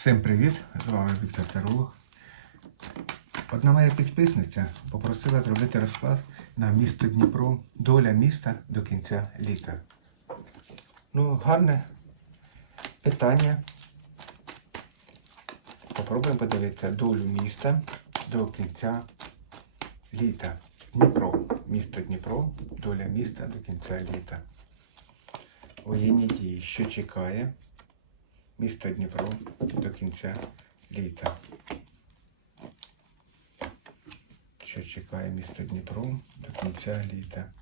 Всім привіт! З вами Віктор Таролог. Одна моя підписниця попросила зробити розклад на місто Дніпро, доля міста до кінця літа. Ну, гарне питання. Попробуємо подивитися долю міста до кінця літа. Дніпро. Місто Дніпро, доля міста до кінця літа. Воєнні дії, що чекає місто Дніпро до кінця літа. Що чекає місто Дніпро до кінця літа?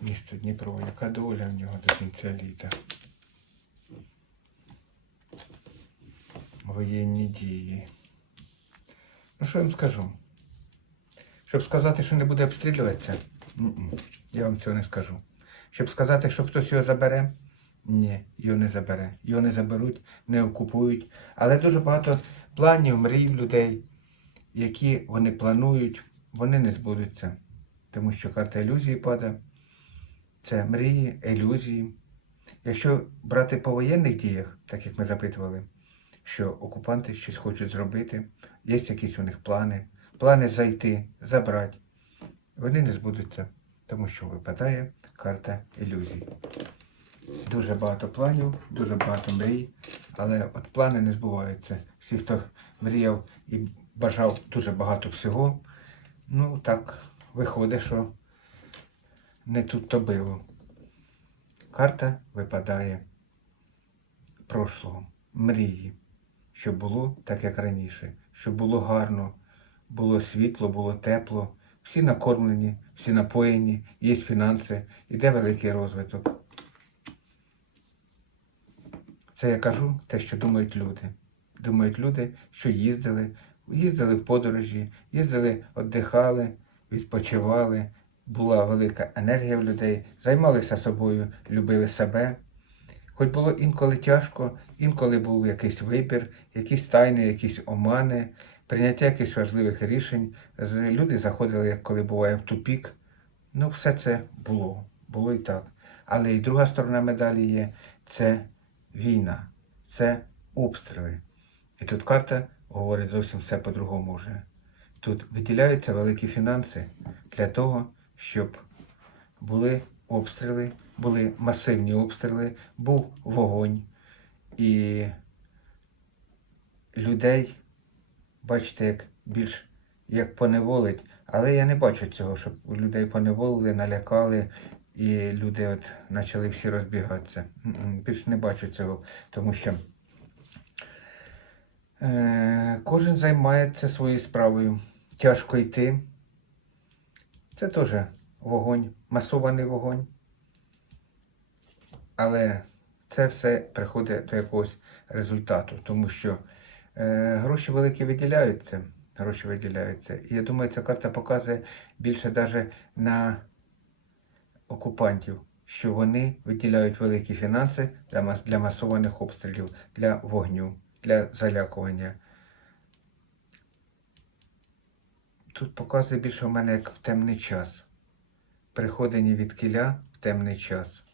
Місто Дніпро, яка доля в нього до кінця літа? Воєнні дії. Ну, що я вам скажу? Щоб сказати, що не буде обстрілюватися, я вам цього не скажу. Щоб сказати, що хтось його забере, ні, його не забере. Його не заберуть, не окупують. Але дуже багато планів, мрій людей, які вони планують, вони не збудуться. Тому що карта ілюзії падає. Це мрії, ілюзії. Якщо брати по воєнних діях, так як ми запитували, що окупанти щось хочуть зробити, є якісь у них плани, плани зайти, забрати, вони не збудуться, тому що випадає карта ілюзій. Дуже багато планів, дуже багато мрій, але от плани не збуваються. Всі, хто мріяв і бажав дуже багато всього, ну так виходить, що не тут то було. Карта випадає прошлого, мрії, щоб було так, як раніше, щоб було гарно, було світло, було тепло, всі накормлені, всі напоєні, є фінанси, іде великий розвиток. Це я кажу те, що думають люди. Думають люди, що їздили, їздили в подорожі, їздили, віддихали, відпочивали, була велика енергія в людей, займалися собою, любили себе. Хоч було інколи тяжко, інколи був якийсь вибір, якісь тайни, якісь омани, прийняття якихось важливих рішень. Люди заходили, як коли буває, в тупік. Ну, все це було, було і так. Але і друга сторона медалі є це війна, це обстріли. І тут карта говорить зовсім все по-другому вже. Тут виділяються великі фінанси для того, щоб були обстріли, були масивні обстріли, був вогонь. І людей, бачите, як більш як поневолить, але я не бачу цього, щоб людей поневолили, налякали, і люди от почали всі розбігатися. Більш не бачу цього, тому що е, кожен займається своєю справою. Тяжко йти. Це теж вогонь, масований вогонь. Але це все приходить до якогось результату, тому що гроші великі виділяються. Гроші виділяються. І я думаю, ця карта показує більше навіть на окупантів, що вони виділяють великі фінанси для, мас- для масованих обстрілів, для вогню, для залякування. Тут показує більше в мене як в темний час. Приходення від кіля в темний час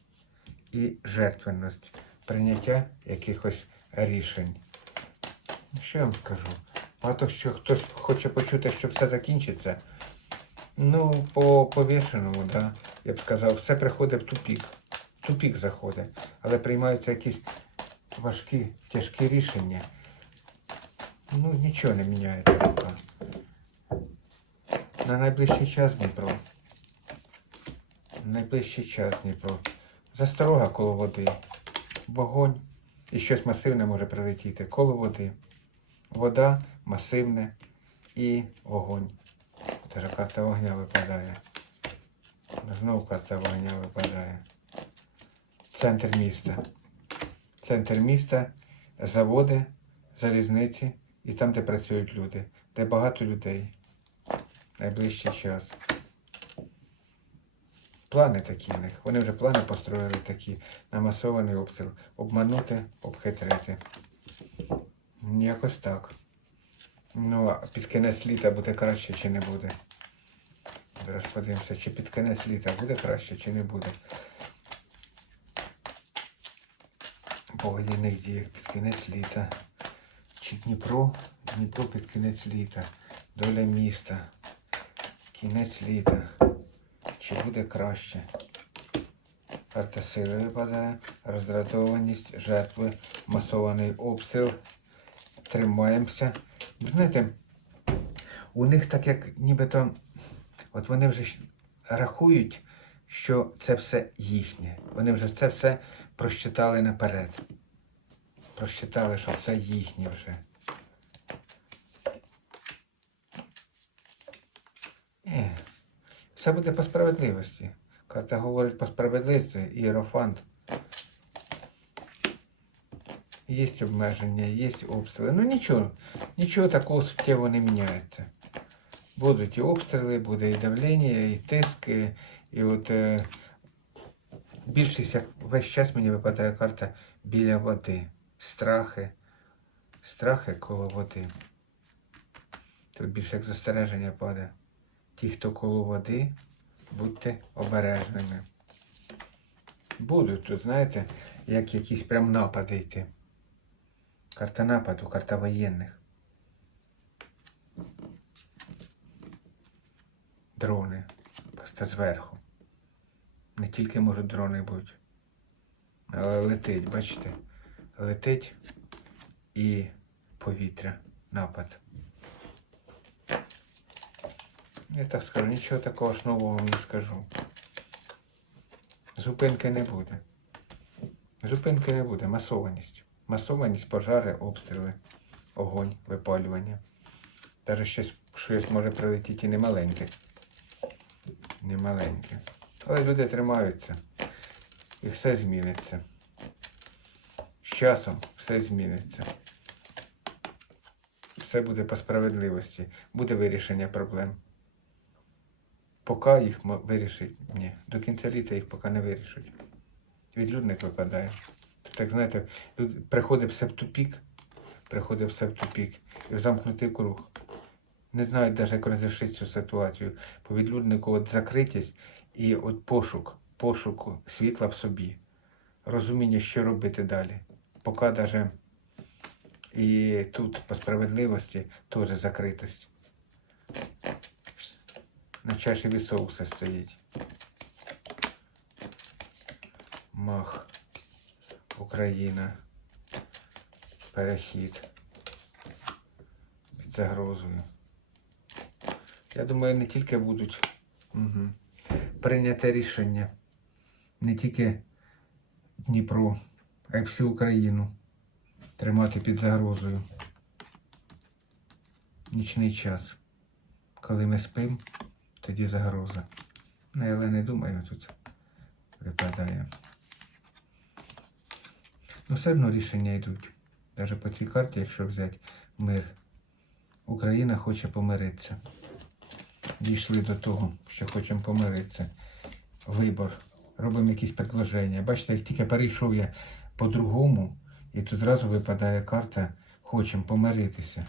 і жертвенність, прийняття якихось рішень. Що я вам скажу? Багато що хтось хоче почути, що все закінчиться. Ну, по повішеному, да, я б сказав, все приходить в тупік. В тупік заходить. Але приймаються якісь важкі, тяжкі рішення. Ну, нічого не міняється поки. На найближчий час Дніпро. На найближчий час Дніпро. Засторога коло води. Вогонь. І щось масивне може прилетіти. Коло води. Вода масивне і вогонь. Теж карта вогня випадає. Знову карта вогня випадає. Центр міста. Центр міста, заводи, залізниці і там, де працюють люди, де багато людей. Найближчий час. Плани такі в них. Вони вже плани построїли такі на масований обстріл. Обманути, обхитрити. Якось так. Ну, а під кінець літа буде краще чи не буде. Зараз подивимося, чи під кінець літа буде краще, чи не буде. по воєнних діях під кінець літа. Чи Дніпро? Дніпро під кінець літа. Доля міста. Кінець літа. Чи буде краще? Карта сили випадає, роздратованість, жертви, масований обстріл. Тримаємося. Знаєте, у них так як нібито, от вони вже рахують, що це все їхнє. Вони вже це все просчитали наперед. Просчитали, що все їхнє вже. Ні. Все буде по справедливості. Карта говорить по справедливості, іерофант. Є обмеження, є обстріли. Ну нічого, нічого такого суттєво не міняється. Будуть і обстріли, буде і давлення, і тиск, і, і от е, більшість, як весь час мені випадає карта біля води. Страхи. Страхи коло води. Тут більше як застереження падає. Ті, хто коло води, будьте обережними. Будуть тут, знаєте, як якісь прям напади йти. Карта нападу, карта воєнних. Дрони. Просто зверху. Не тільки можуть дрони бути. Але летить, бачите? Летить і повітря. Напад. Я так скажу, нічого такого ж нового не скажу. Зупинки не буде. Зупинки не буде. Масованість. Масованість, пожари, обстріли, огонь, випалювання. Навіть щось, щось може прилетіти і немаленьке. Немаленьке. Але люди тримаються. І все зміниться. З часом все зміниться. Все буде по справедливості. Буде вирішення проблем. Поки їх вирішить, ні. До кінця літа їх поки не вирішать. Відлюдник випадає. Так знаєте, приходить все в тупік, приходить все в тупік і в замкнутий круг. Не знають навіть, як розрішити цю ситуацію. По відлюднику от закритість і от пошук, пошук світла в собі, розуміння, що робити далі. Поки навіть і тут по справедливості теж закритость. На чаші вісов стоїть. Мах. Україна. Перехід. Під загрозою. Я думаю, не тільки будуть угу. прийняте рішення. Не тільки Дніпро, а й всю Україну тримати під загрозою. Нічний час. Коли ми спимо, тоді загроза. Ну, але не думаю, тут випадає. Ну, все одно рішення йдуть. Навіть по цій карті, якщо взяти мир, Україна хоче помиритися. Дійшли до того, що хочемо помиритися. Вибор. Робимо якісь предложення. Бачите, як тільки перейшов я по-другому, і тут зразу випадає карта Хочемо помиритися.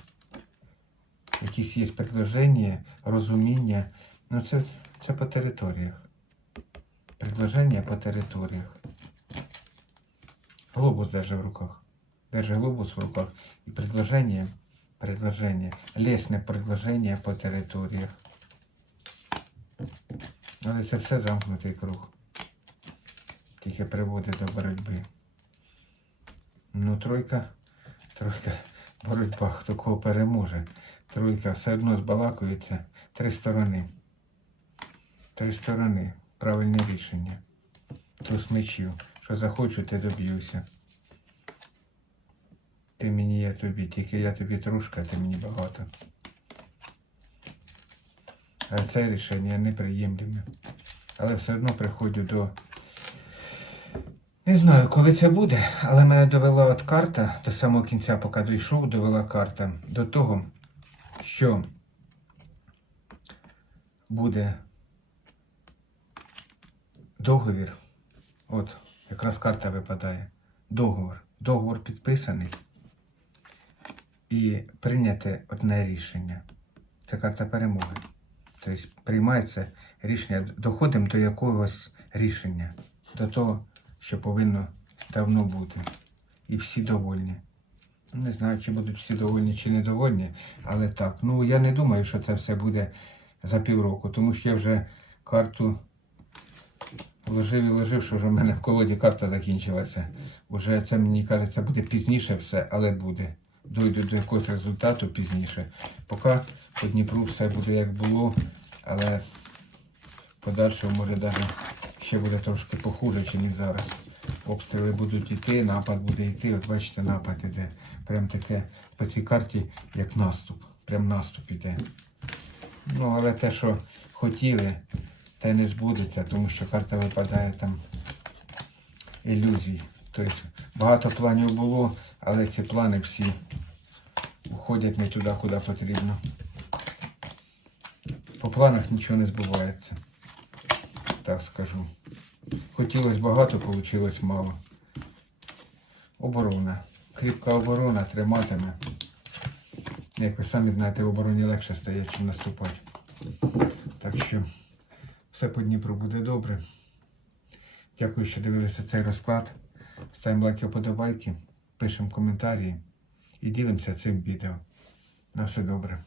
Якісь є предложення, розуміння. Ну це, це по територіях. Предложення по територіях. Глобус даже в руках. Держи глобус в руках. И предложение, предложение, лесне предложение по територіях. Але це все замкнутий круг. Тільки приводить до боротьби. Ну, тройка, тройка, боротьба, хто кого переможе. Тройка все одно збалакується. Три сторони. Три сторони. Правильне рішення. Туз мечів. Що захочу, те доб'юся. Ти мені, я тобі, тільки я тобі трошки, а ти мені багато. А це рішення неприємне. Але все одно приходжу до. Не знаю, коли це буде, але мене довела от карта до самого кінця, поки дійшов, довела карта до того, що буде договір. От, якраз карта випадає. Договор. Договор підписаний і прийняте одне рішення. Це карта перемоги. Тобто приймається рішення, доходимо до якогось рішення, до того, що повинно давно бути. і всі довольні. Не знаю, чи будуть всі довольні, чи недовольні, але так. Ну я не думаю, що це все буде за півроку, тому що я вже карту вложив і вложив, що вже в мене в колоді карта закінчилася. Уже це мені кажеться буде пізніше все, але буде. Дойду до якогось результату пізніше. Поки по Дніпру все буде як було, але в подальшому може ще буде трошки похуже, ніж зараз. Обстріли будуть йти, напад буде йти. От бачите, напад іде. Прям таке по цій карті, як наступ. Прям наступ іде. Ну, але те, що хотіли, те не збудеться, тому що карта випадає там ілюзій. Тобто багато планів було, але ці плани всі уходять не туди, куди потрібно. По планах нічого не збувається. Так скажу. Хотілося багато, вийшло мало. Оборона. Кріпка оборона триматиме. Як ви самі знаєте, в обороні легше стає, чим наступати. Так що все по Дніпру буде добре. Дякую, що дивилися цей розклад. Ставимо лайки, вподобайки, пишемо коментарі і ділимося цим відео. На все добре.